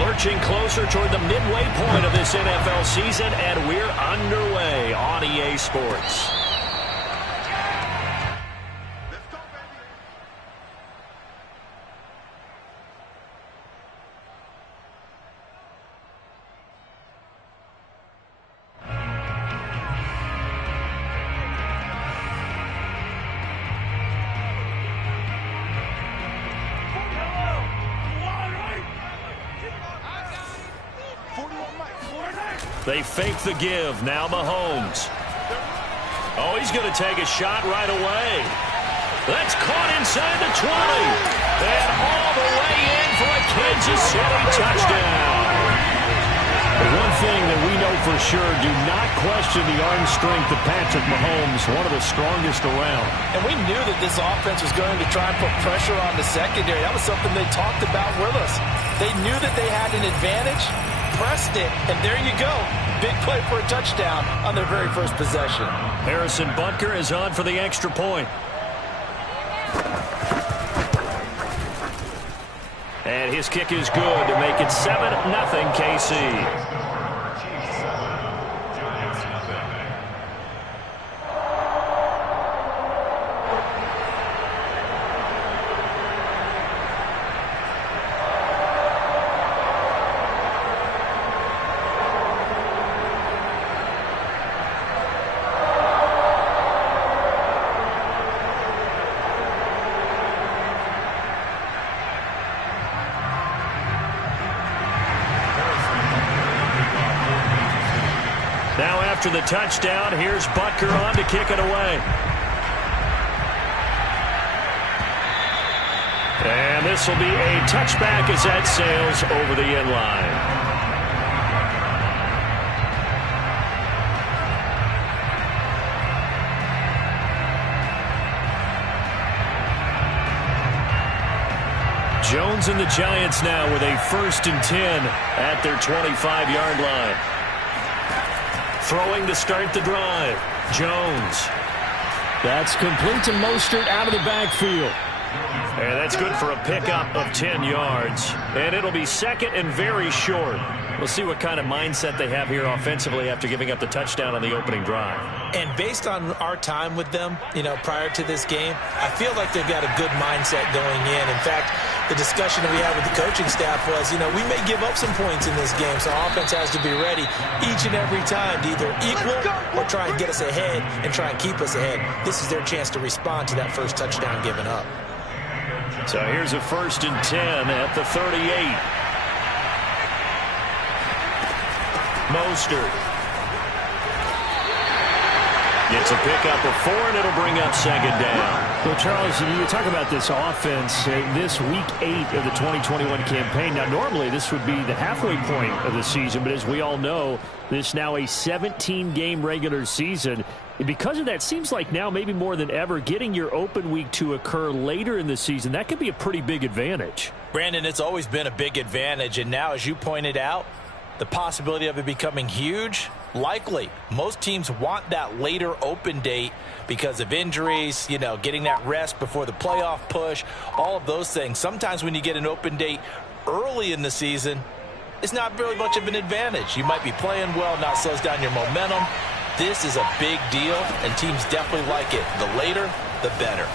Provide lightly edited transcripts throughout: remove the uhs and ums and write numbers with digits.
Lurching closer toward the midway point of this NFL season, and we're underway on EA Sports. They fake the give. Now Mahomes. Oh, he's going to take a shot right away. That's caught inside the 20. And all the way in for a Kansas City touchdown. The one thing that we know for sure, do not question the arm strength of Patrick Mahomes, one of the strongest around. And we knew that this offense was going to try and put pressure on the secondary. That was something they talked about with us. They knew that they had an advantage, pressed it, and there you go. Big play for a touchdown on their very first possession. Harrison Butker is on for the extra point. And his kick is good to make it 7-0 KC. Now after the touchdown, here's Butker on to kick it away. And this will be a touchback as that sails over the end line. Jones and the Giants now with a 1st and 10 at their 25-yard line. Throwing to start the drive. Jones. That's complete to Mostert out of the backfield. And that's good for a pickup of 10 yards. And it'll be 2nd and very short. We'll see what kind of mindset they have here offensively after giving up the touchdown on the opening drive. And based on our time with them, prior to this game, I feel like they've got a good mindset going in. In fact, the discussion that we had with the coaching staff was, we may give up some points in this game, so our offense has to be ready each and every time to either equal or try and get us ahead and try and keep us ahead. This is their chance to respond to that first touchdown given up. So here's a 1st and 10 at the 38. Mostert gets a pickup of 4, and it'll bring up 2nd down. Well, Charles, you talk about this offense, this Week 8 of the 2021 campaign. Now, normally this would be the halfway point of the season, but as we all know, this now a 17-game regular season. And because of that, seems like now maybe more than ever, getting your open week to occur later in the season, that could be a pretty big advantage. Brandon, it's always been a big advantage, and now, as you pointed out, the possibility of it becoming huge, likely. Most teams want that later open date because of injuries, getting that rest before the playoff push, all of those things. Sometimes when you get an open date early in the season, it's not really much of an advantage. You might be playing well, not slows down your momentum. This is a big deal, and teams definitely like it. The later, the better.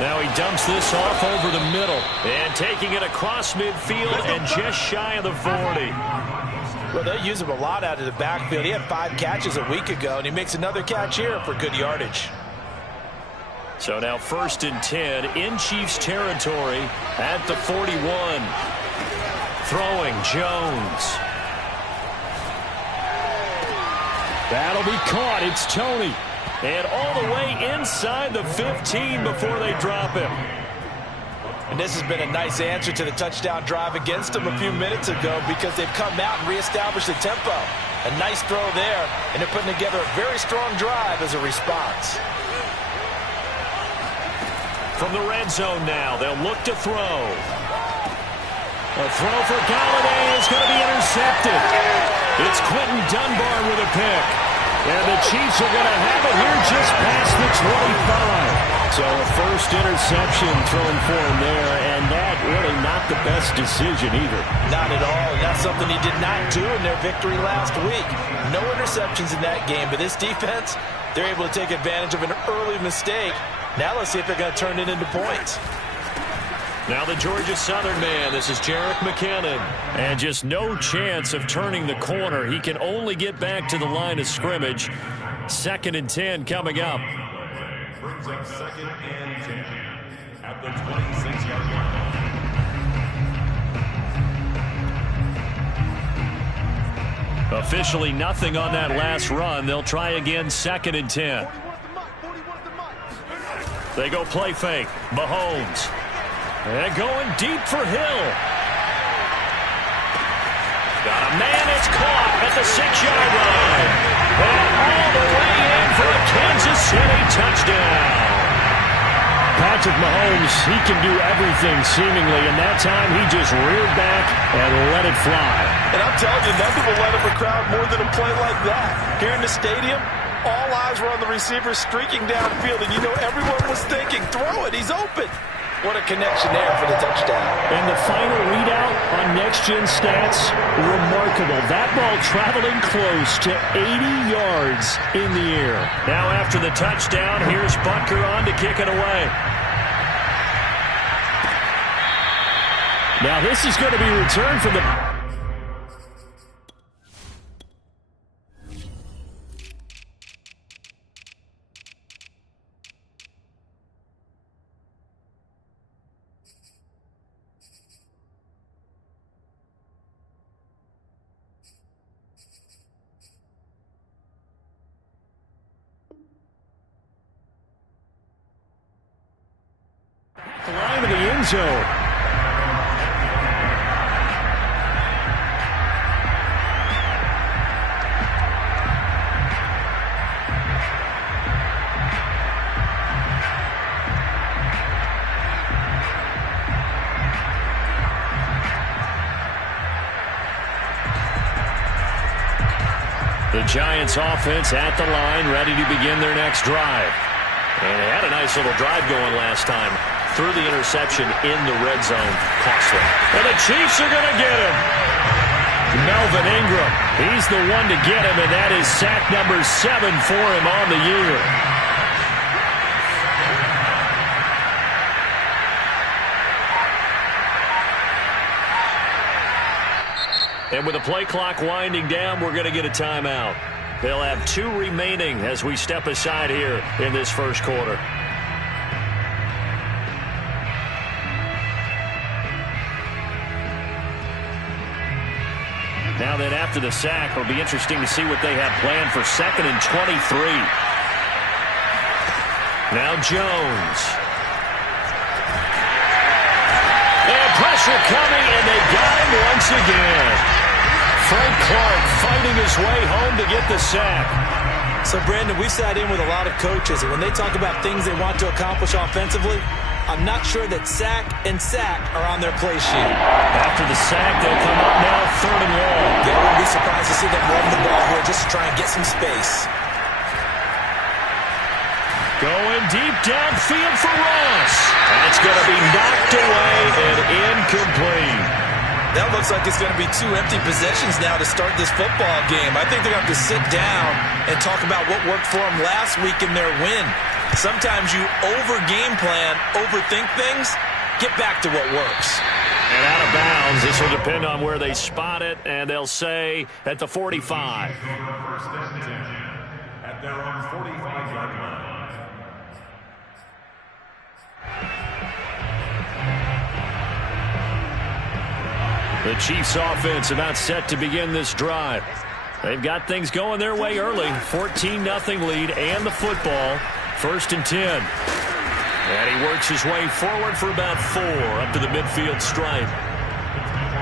Now he dumps this off over the middle and taking it across midfield and just shy of the 40. Well, they use him a lot out of the backfield. He had 5 catches a week ago, and he makes another catch here for good yardage. So now 1st and 10 in Chiefs territory at the 41. Throwing Jones. That'll be caught. It's Tony. And all the way inside the 15 before they drop him. And this has been a nice answer to the touchdown drive against them a few minutes ago because they've come out and reestablished the tempo. A nice throw there, and they're putting together a very strong drive as a response. From the red zone now, they'll look to throw. A throw for Galladay is going to be intercepted. It's Quentin Dunbar with a pick. And the Chiefs are going to have it here just past the 25. So a first interception thrown for him there, and that really not the best decision either. Not at all, and that's something he did not do in their victory last week. No interceptions in that game, but this defense, they're able to take advantage of an early mistake. Now let's see if they're going to turn it into points. Now the Georgia Southern man, this is Jerick McKinnon. And just no chance of turning the corner. He can only get back to the line of scrimmage. 2nd and 10 coming up. Brings up 2nd and 10 at the 26-yard line. Officially nothing on that last run. They'll try again 2nd and 10. They go play fake. Mahomes. And going deep for Hill. Got a man that's caught at the 6-yard line. And all the way in for a Kansas City touchdown. Patrick Mahomes, he can do everything seemingly, and that time he just reared back and let it fly. And I'm telling you, nothing will light up a crowd more than a play like that. Here in the stadium, all eyes were on the receiver streaking downfield, and you know everyone was thinking, throw it, he's open. What a connection there for the touchdown. And the final readout on next-gen stats, remarkable. That ball traveling close to 80 yards in the air. Now after the touchdown, here's Butker on to kick it away. Now this is going to be returned from the... line of the end zone. The Giants offense at the line, ready to begin their next drive. And they had a nice little drive going last time. Through the interception in the red zone. Costly. And the Chiefs are going to get him. Melvin Ingram. He's the one to get him, and that is sack number 7 for him on the year. And with the play clock winding down, we're going to get a timeout. They'll have 2 remaining as we step aside here in this first quarter. Now then, after the sack, it'll be interesting to see what they have planned for 2nd and 23. Now Jones. And pressure coming, and they got him once again. Frank Clark fighting his way home to get the sack. So, Brandon, we sat in with a lot of coaches, and when they talk about things they want to accomplish offensively, I'm not sure that sack and sack are on their play sheet. After the sack, they'll come up now 3rd and long. Yeah, I wouldn't be surprised to see them run the ball here just to try and get some space. Going deep downfield for Ross. That's going to be knocked away and incomplete. That looks like it's going to be 2 empty possessions now to start this football game. I think they're going to have to sit down and talk about what worked for them last week in their win. Sometimes you over-game plan, overthink things, get back to what works. And out of bounds, this will depend on where they spot it, and they'll say at the 45. First and 10 at their own 45-yard line. The Chiefs offense about set to begin this drive. They've got things going their way early. 14-0 lead and the football. 1st and 10. And he works his way forward for about 4 up to the midfield stripe.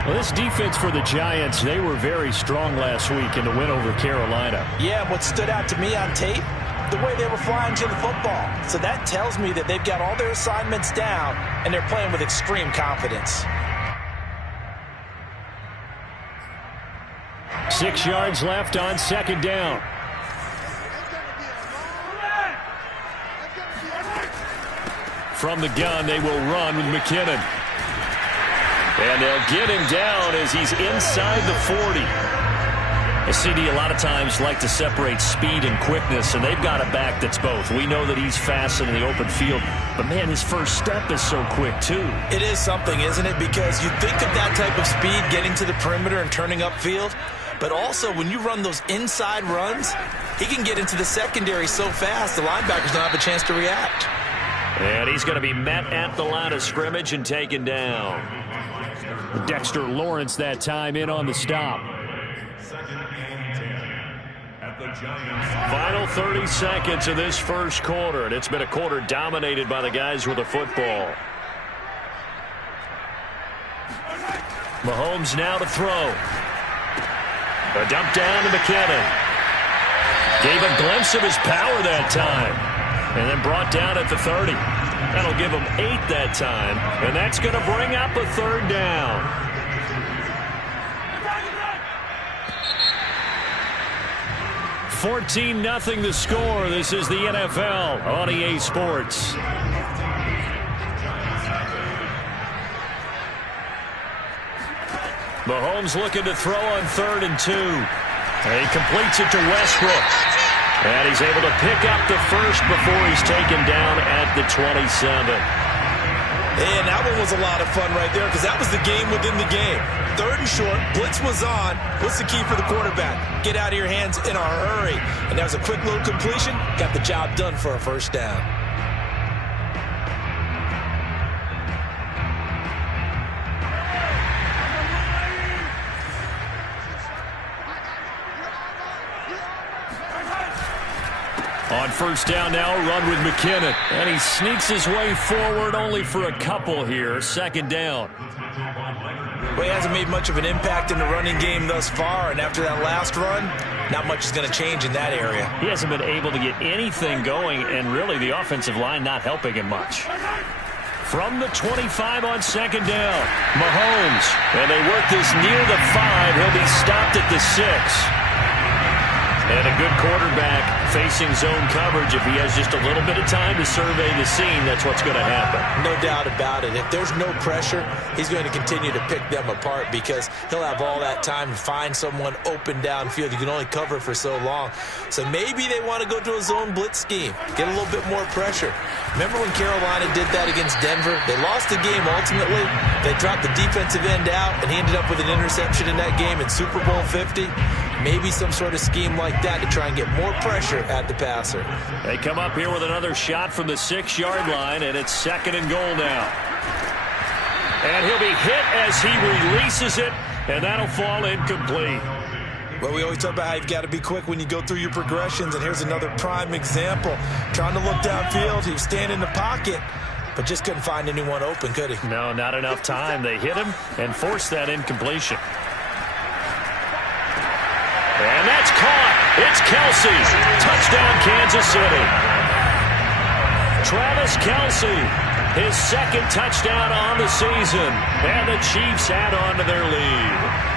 Well, this defense for the Giants, they were very strong last week in the win over Carolina. Yeah, what stood out to me on tape, the way they were flying to the football. So that tells me that they've got all their assignments down and they're playing with extreme confidence. 6 yards left on 2nd down. From the gun, they will run with McKinnon. And they'll get him down as he's inside the 40. A CD a lot of times like to separate speed and quickness, and they've got a back that's both. We know that he's fast in the open field, but, man, his first step is so quick, too. It is something, isn't it? Because you think of that type of speed getting to the perimeter and turning upfield, but also when you run those inside runs, he can get into the secondary so fast the linebackers don't have a chance to react. And he's going to be met at the line of scrimmage and taken down. Dexter Lawrence that time in on the stop. Final 30 seconds of this first quarter, and it's been a quarter dominated by the guys with the football. Mahomes now to throw. A dump down to McKinnon. Gave a glimpse of his power that time, and then brought down at the 30. That'll give him 8 that time, and that's going to bring up a third down. 14-0 the score. This is the NFL on EA Sports. Mahomes looking to throw on 3rd and 2. And he completes it to Westbrook. And he's able to pick up the first before he's taken down at the 27. And that one was a lot of fun right there because that was the game within the game. 3rd and short, blitz was on. What's the key for the quarterback? Get out of your hands in a hurry. And that was a quick little completion. Got the job done for a first down. On first down now, a run with McKinnon. And he sneaks his way forward only for a couple here. 2nd down. Well, he hasn't made much of an impact in the running game thus far. And after that last run, not much is going to change in that area. He hasn't been able to get anything going, and really the offensive line not helping him much. From the 25 on 2nd down, Mahomes. And they work this near the 5. He'll be stopped at the 6. And a good quarterback facing zone coverage. If he has just a little bit of time to survey the scene, that's what's going to happen. No doubt about it. If there's no pressure, he's going to continue to pick them apart because he'll have all that time to find someone open downfield. You can only cover for so long. So maybe they want to go to a zone blitz scheme, get a little bit more pressure. Remember when Carolina did that against Denver? They lost the game ultimately. They dropped the defensive end out, and he ended up with an interception in that game in Super Bowl 50. Maybe some sort of scheme like that to try and get more pressure at the passer. They come up here with another shot from the 6-yard line, and it's 2nd and goal now. And he'll be hit as he releases it, and that'll fall incomplete. Well, we always talk about how you've got to be quick when you go through your progressions, and here's another prime example. Trying to look downfield, he was standing in the pocket, but just couldn't find anyone open, could he? No, not enough time. They hit him and forced that incompletion. And that's caught. It's Kelsey. Touchdown, Kansas City. Travis Kelsey, his 2nd touchdown on the season. And the Chiefs add on to their lead.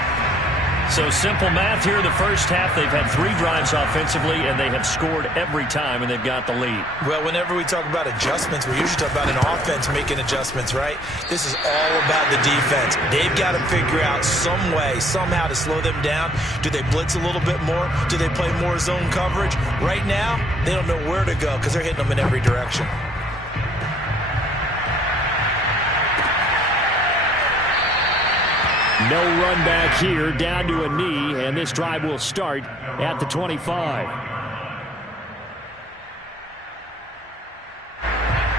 So simple math here in the first half. They've had 3 drives offensively, and they have scored every time, and they've got the lead. Well, whenever we talk about adjustments, we usually talk about an offense making adjustments, right? This is all about the defense. They've got to figure out some way, somehow to slow them down. Do they blitz a little bit more? Do they play more zone coverage? Right now, they don't know where to go because they're hitting them in every direction. No run back here, down to a knee, and this drive will start at the 25.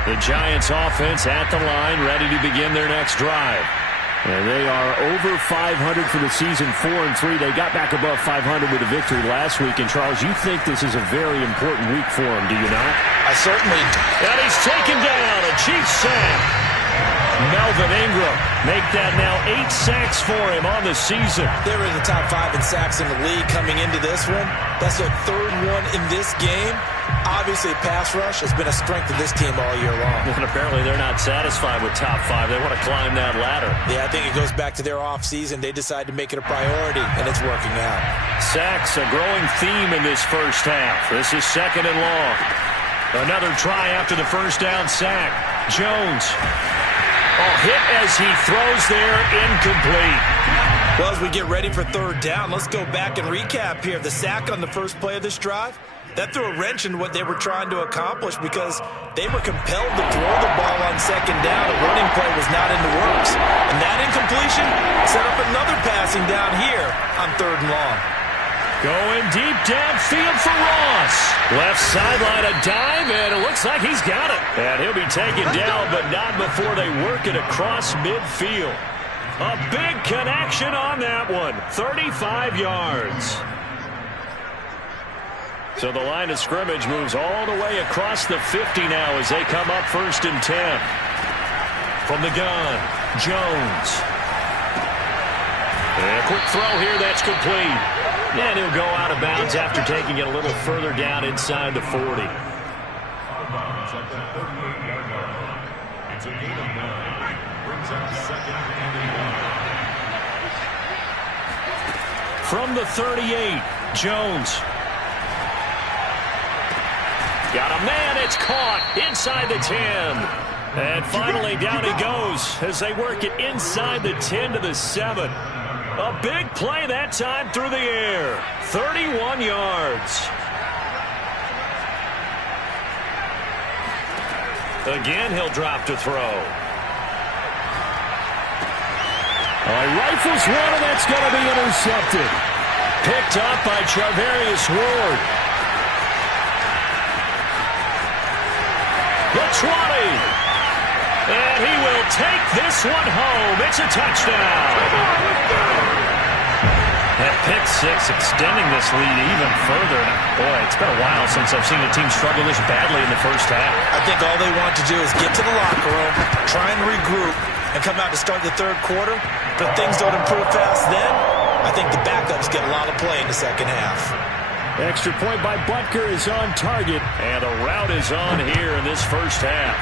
The Giants offense at the line, ready to begin their next drive. And they are over 500 for the season, 4-3. They got back above 500 with a victory last week. And, Charles, you think this is a very important week for them, do you not? I certainly do. And he's taken down, a Chiefs sack. Melvin Ingram make that now 8 sacks for him on the season. They were in the top 5 in sacks in the league coming into this one. That's their 3rd one in this game. Obviously, pass rush has been a strength of this team all year long. And apparently they're not satisfied with top 5. They want to climb that ladder. Yeah, I think it goes back to their offseason. They decided to make it a priority, and it's working out. Sacks, a growing theme in this first half. This is 2nd and long. Another try after the first down sack. Jones. Oh, hit as he throws there, incomplete. Well, as we get ready for third down, let's go back and recap here. The sack on the first play of this drive, that threw a wrench in what they were trying to accomplish because they were compelled to throw the ball on second down. A running play was not in the works. And that incompletion set up another passing down here on third and long. Going deep downfield for Ross. Left sideline a dive, and it looks like he's got it. And he'll be taken down, but not before they work it across midfield. A big connection on that one. 35 yards. So the line of scrimmage moves all the way across the 50 now as they come up 1st and 10. From the gun, Jones. And a quick throw here, that's complete. And he'll go out of bounds after taking it a little further down inside the 40. It's a gain of 9. Brings up 2nd and 1. From the 38, Jones. Got a man, it's caught inside the 10. And finally down he goes as they work it inside the 10 to the 7. A big play that time through the air. 31 yards. Again, he'll drop to throw. He rifles one, and that's going to be intercepted. Picked up by Charvarius Ward. The 20. And he will take this one home. It's a touchdown. That pick six extending this lead even further. Boy, it's been a while since I've seen a team struggle this badly in the first half. I think all they want to do is get to the locker room, try and regroup, and come out to start the third quarter. But if things don't improve fast then, I think the backups get a lot of play in the second half. Extra point by Butker is on target, and the route is on here in this first half.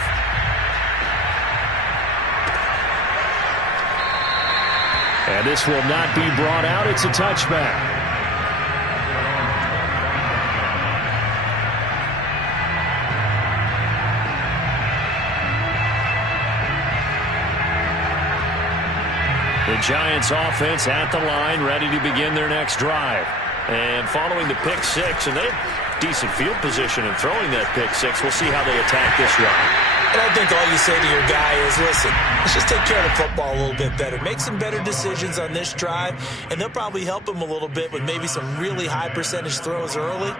And this will not be brought out. It's a touchback. The Giants offense at the line, ready to begin their next drive. And following the pick six, and they have decent field position in throwing that pick six. We'll see how they attack this run. And I think all you say to your guy is, listen, let's just take care of the football a little bit better. Make some better decisions on this drive, and they'll probably help him a little bit with maybe some really high percentage throws early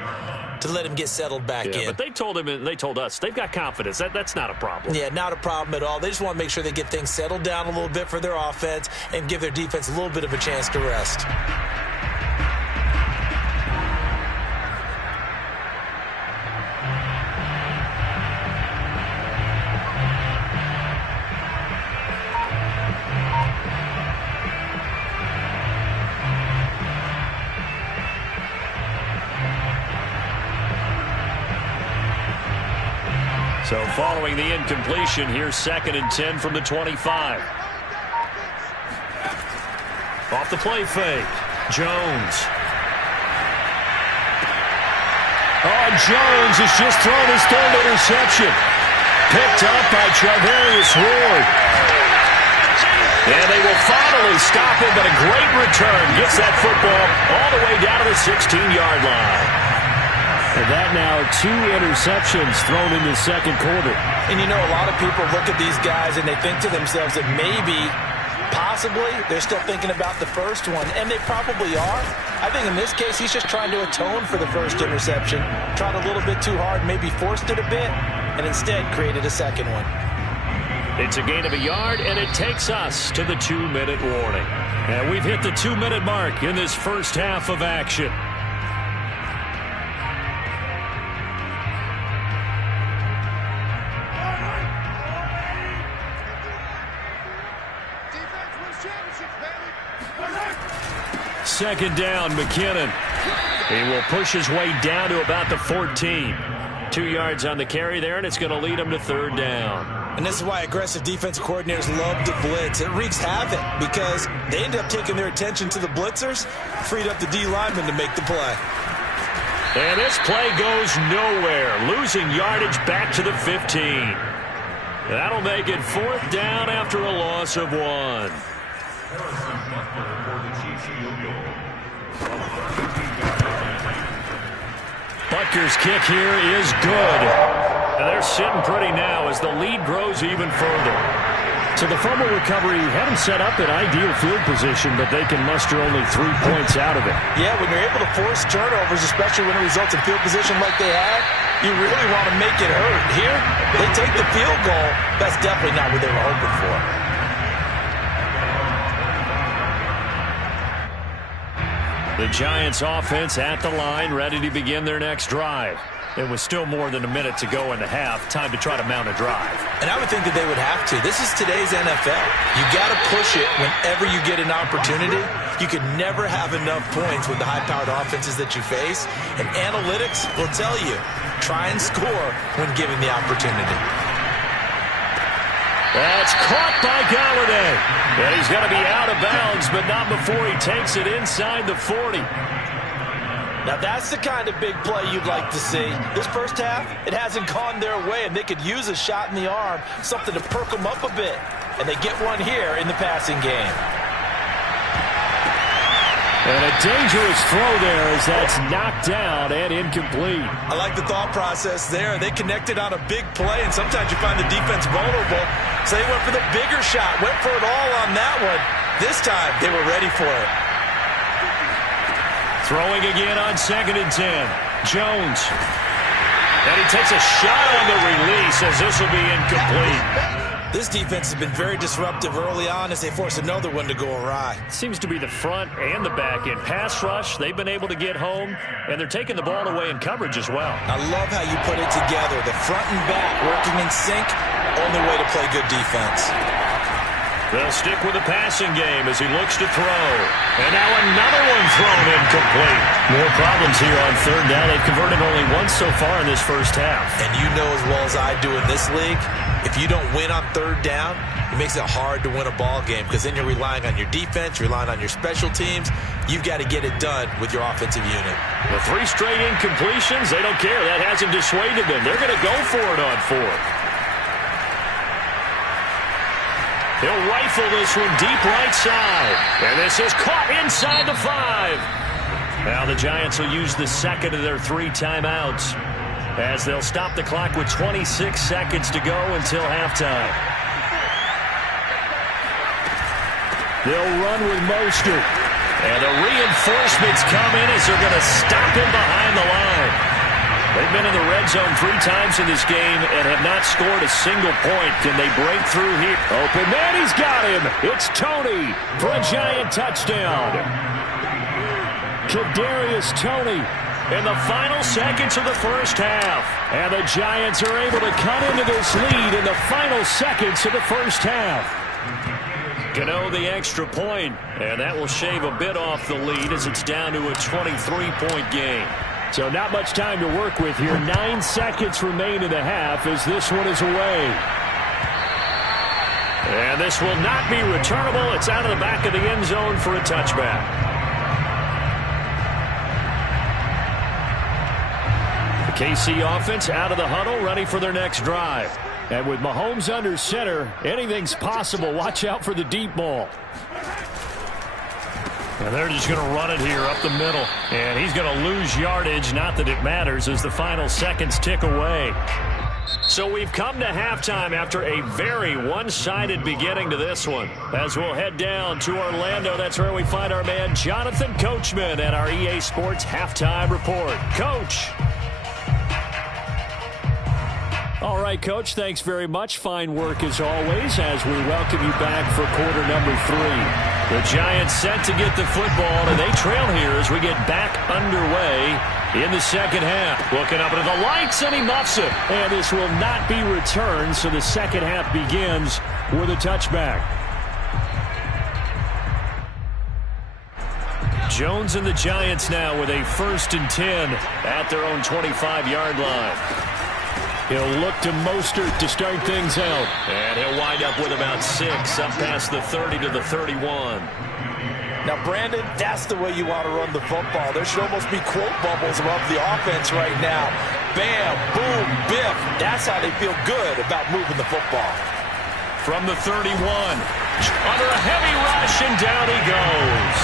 to let him get settled back in. But they told him and they told us they've got confidence. That's not a problem. Yeah, not a problem at all. They just want to make sure they get things settled down a little bit for their offense and give their defense a little bit of a chance to rest. So following the incompletion, here's 2nd and 10 from the 25. Off the play fake, Jones. Oh, Jones has just thrown his 3rd interception. Picked up by Charvarius Ward. And they will finally stop him, but a great return. Gets that football all the way down to the 16-yard line. And that now 2 interceptions thrown in the second quarter. And you know, a lot of people look at these guys and they think to themselves that maybe, possibly, they're still thinking about the first one. And they probably are. I think in this case, he's just trying to atone for the first interception. Tried a little bit too hard, maybe forced it a bit, and instead created a second one. It's a gain of a yard, and it takes us to the 2-minute warning. And we've hit the 2-minute mark in this first half of action. Second down, McKinnon. He will push his way down to about the 14. 2 yards on the carry there, and it's going to lead him to 3rd down. And this is why aggressive defensive coordinators love to blitz. It wreaks havoc because they end up taking their attention to the blitzers, freed up the D lineman to make the play. And this play goes nowhere, losing yardage back to the 15. That'll make it 4th down after a loss of 1. Butker's kick here is good. And they're sitting pretty now as the lead grows even further. So the fumble recovery had them set up in ideal field position, but they can muster only 3 points out of it. Yeah, when you're able to force turnovers, especially when it results in field position like they had, you really want to make it hurt. Here, they take the field goal. That's definitely not what they were hoping for. The Giants offense at the line, ready to begin their next drive. It was still more than a minute to go in the half. Time to try to mount a drive. And I would think that they would have to. This is today's NFL. You got to push it whenever you get an opportunity. You can never have enough points with the high-powered offenses that you face. And analytics will tell you, try and score when given the opportunity. That's caught by Galladay. And he's going to be out of bounds, but not before he takes it inside the 40. Now, that's the kind of big play you'd like to see. This first half, it hasn't gone their way, and they could use a shot in the arm, something to perk them up a bit. And they get one here in the passing game. And a dangerous throw there as that's knocked down and incomplete. I like the thought process there. They connected on a big play, and sometimes you find the defense vulnerable. So they went for the bigger shot, went for it all on that one. This time, they were ready for it. Throwing again on 2nd and 10. Jones. And he takes a shot on the release as this will be incomplete. This defense has been very disruptive early on as they force another one to go awry. Seems to be the front and the back end. Pass rush, they've been able to get home, and they're taking the ball away in coverage as well. I love how you put it together. The front and back working in sync, only way to play good defense. They'll stick with the passing game as he looks to throw. And now another one thrown incomplete. More problems here on 3rd down. They've converted only once so far in this first half. And you know as well as I do in this league, if you don't win on 3rd down, it makes it hard to win a ball game because then you're relying on your defense, you're relying on your special teams. You've got to get it done with your offensive unit. The 3 straight incompletions, they don't care. That hasn't dissuaded them. They're going to go for it on 4th. He'll rifle this one deep right side. And this is caught inside the 5. Now the Giants will use the second of their 3 timeouts as they'll stop the clock with 26 seconds to go until halftime. They'll run with Mostert. And the reinforcements come in as they're going to stop him behind the line. They've been in the red zone 3 times in this game and have not scored a single point. Can they break through here? Open man, he's got him. It's Toney for a Giant touchdown. Kadarius Toney in the final seconds of the first half. And the Giants are able to cut into this lead in the final seconds of the first half. Gano the extra point, and that will shave a bit off the lead as it's down to a 23-point game. So not much time to work with here. 9 seconds remain in the half as this one is away. And this will not be returnable. It's out of the back of the end zone for a touchback. The KC offense out of the huddle, ready for their next drive. And with Mahomes under center, anything's possible. Watch out for the deep ball. And they're just going to run it here up the middle. And he's going to lose yardage. Not that it matters as the final seconds tick away. So we've come to halftime after a very one-sided beginning to this one. As we'll head down to Orlando, that's where we find our man Jonathan Coachman at our EA Sports Halftime Report. Coach. All right, Coach, thanks very much. Fine work as always as we welcome you back for quarter number 3. The Giants set to get the football, and they trail here as we get back underway in the second half. Looking up into the lights, and he muffs it. And this will not be returned, so the second half begins with a touchback. Jones and the Giants now with a 1st and 10 at their own 25-yard line. He'll look to Mostert to start things out. And he'll wind up with about 6 up past the 30 to the 31. Now, Brandon, that's the way you want to run the football. There should almost be quote bubbles above the offense right now. Bam, boom, biff. That's how they feel good about moving the football. From the 31, under a heavy rush, and down he goes.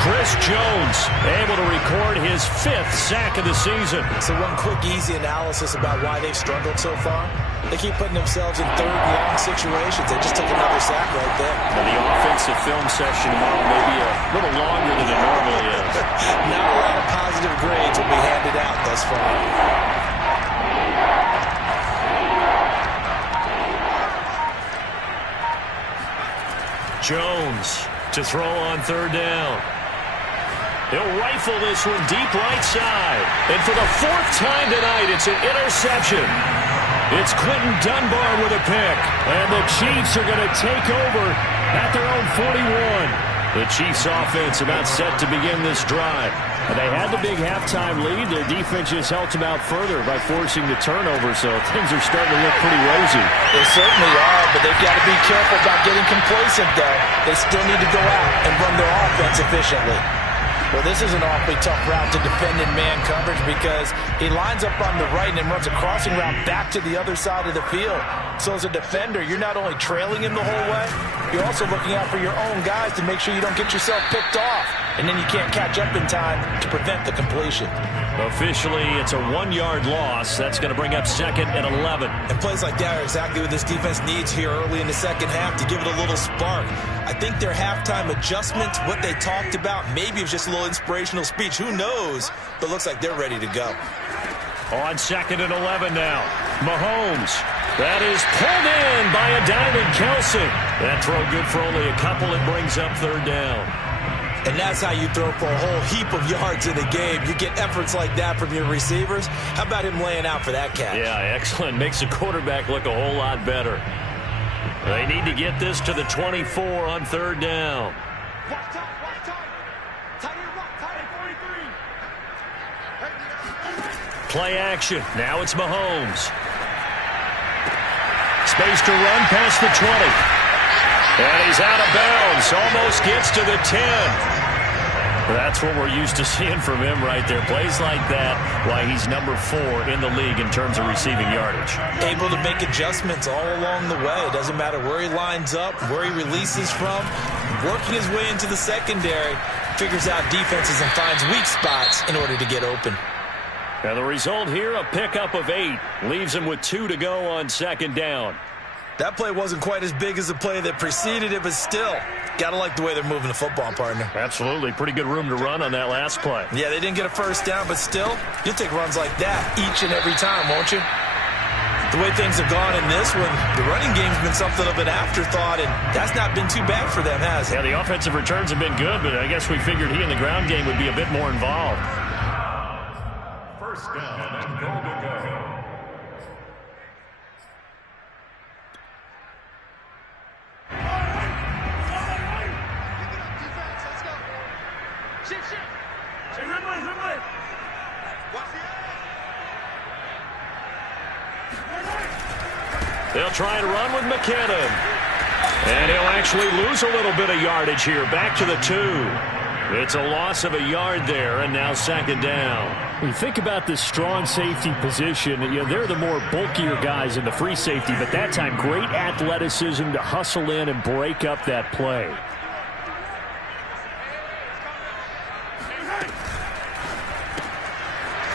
Chris Jones able to record his 5th sack of the season. So one quick, easy analysis about why they've struggled so far. They keep putting themselves in 3rd and long situations. They just took another sack right there. Now the offensive film session tomorrow may be a little longer than it normally is. Not a lot of positive grades will be handed out thus far. Jones to throw on 3rd down. He'll rifle this one deep right side. And for the 4th time tonight, it's an interception. It's Quentin Dunbar with a pick. And the Chiefs are going to take over at their own 41. The Chiefs offense about set to begin this drive. And they had the big halftime lead. Their defense just helped them out further by forcing the turnover, so things are starting to look pretty rosy. They certainly are, but they've got to be careful about getting complacent, though. They still need to go out and run their offense efficiently. Well, this is an awfully tough route to defend in man coverage because he lines up on the right and runs a crossing route back to the other side of the field. So as a defender, you're not only trailing him the whole way, you're also looking out for your own guys to make sure you don't get yourself picked off. And then you can't catch up in time to prevent the completion. Officially, it's a 1-yard loss. That's going to bring up 2nd and 11. And plays like that are exactly what this defense needs here early in the second half to give it a little spark. I think their halftime adjustment, what they talked about, maybe it was just a little inspirational speech. Who knows? But looks like they're ready to go. On 2nd and 11 now. Mahomes. That is pulled in by a diving Kelsey. That throw good for only a couple. It brings up 3rd down. And that's how you throw for a whole heap of yards in a game. You get efforts like that from your receivers. How about him laying out for that catch? Yeah, excellent. Makes the quarterback look a whole lot better. They need to get this to the 24 on 3rd down. Play action. Now it's Mahomes. Space to run past the 20. And he's out of bounds. Almost gets to the 10. That's what we're used to seeing from him right there. Plays like that, why he's number 4 in the league in terms of receiving yardage. Able to make adjustments all along the way. It doesn't matter where he lines up, where he releases from. Working his way into the secondary, figures out defenses and finds weak spots in order to get open. Now the result here, a pickup of 8. Leaves him with 2 to go on 2nd down. That play wasn't quite as big as the play that preceded it, but still, got to like the way they're moving the football, partner. Absolutely. Pretty good room to run on that last play. Yeah, they didn't get a 1st down, but still, you'll take runs like that each and every time, won't you? The way things have gone in this one, the running game's been something of an afterthought, and that's not been too bad for them, has it? Yeah, the offensive returns have been good, but I guess we figured he in the ground game would be a bit more involved. 1st down and goal to go. They'll try and run with McKinnon. And he'll actually lose a little bit of yardage here. Back to the 2. It's a loss of a yard there, and now 2nd down. When you think about the strong safety position, they're the more bulkier guys in the free safety, but that time, great athleticism to hustle in and break up that play.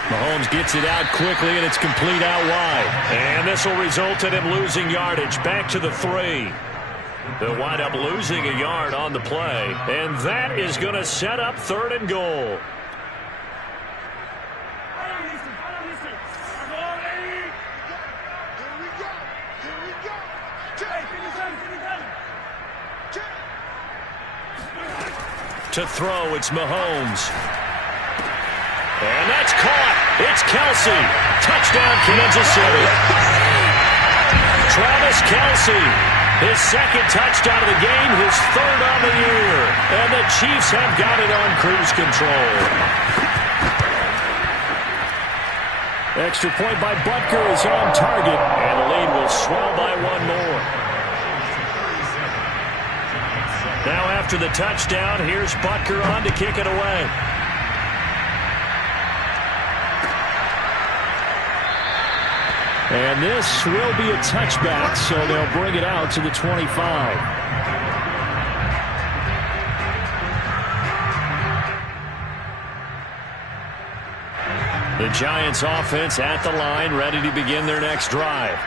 Mahomes gets it out quickly, and it's complete out wide. And this will result in him losing yardage. Back to the 3. They'll wind up losing a yard on the play. And that is going to set up 3rd and goal. To throw, it's Mahomes. And that's caught. It's Kelsey. Touchdown, Kansas City. Travis Kelsey, his 2nd touchdown of the game, his 3rd on the year. And the Chiefs have got it on cruise control. Extra point by Butker is on target. And the lead will swell by 1 more. Now after the touchdown, here's Butker on to kick it away. And this will be a touchback, so they'll bring it out to the 25. The Giants offense at the line, ready to begin their next drive.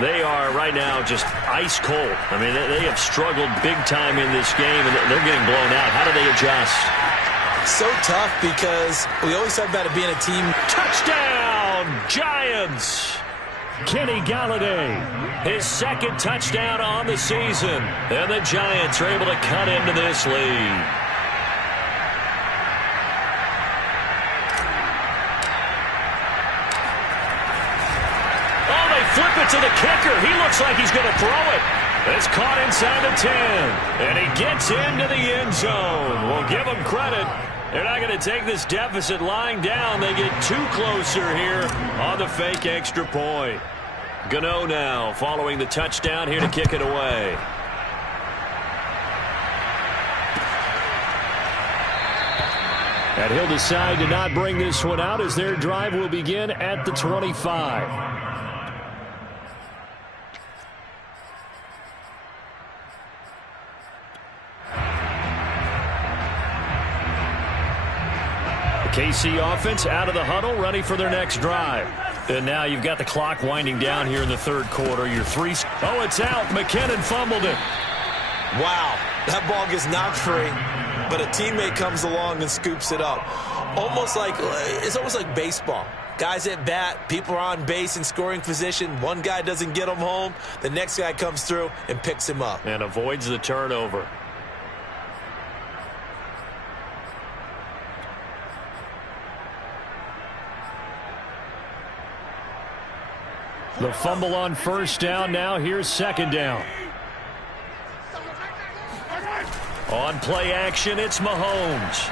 They are right now just ice cold. I mean, they have struggled big time in this game, and they're getting blown out. How do they adjust? So tough because we always talk about it being a team. Touchdown, Giants! Kenny Galladay. His second touchdown on the season. And the Giants are able to cut into this lead. Oh, they flip it to the kicker. He looks like he's going to throw it. It's caught inside the 10. And he gets into the end zone. We'll give him credit. They're not going to take this deficit lying down. They get too closer here on the fake extra point. Gano now following the touchdown here to kick it away. And he'll decide to not bring this one out as their drive will begin at the 25. KC offense out of the huddle, ready for their next drive. And now you've got the clock winding down here in the third quarter. Your three. Oh, it's out. McKinnon fumbled it. Wow, that ball gets knocked free, but a teammate comes along and scoops it up. It's almost like baseball. Guys at bat, people are on base in scoring position. One guy doesn't get him home. The next guy comes through and picks him up. And avoids the turnover. The fumble on first down. Now here's second down. On play action, it's Mahomes.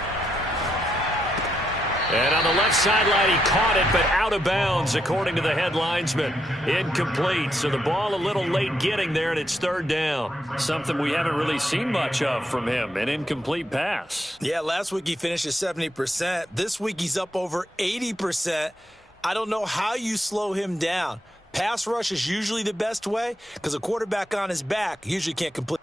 And on the left sideline, he caught it, but out of bounds, according to the head linesman. Incomplete, so the ball a little late getting there, and it's third down. Something we haven't really seen much of from him, an incomplete pass. Yeah, last week he finished at 70%. This week he's up over 80%. I don't know how you slow him down. Pass rush is usually the best way because a quarterback on his back usually can't complete.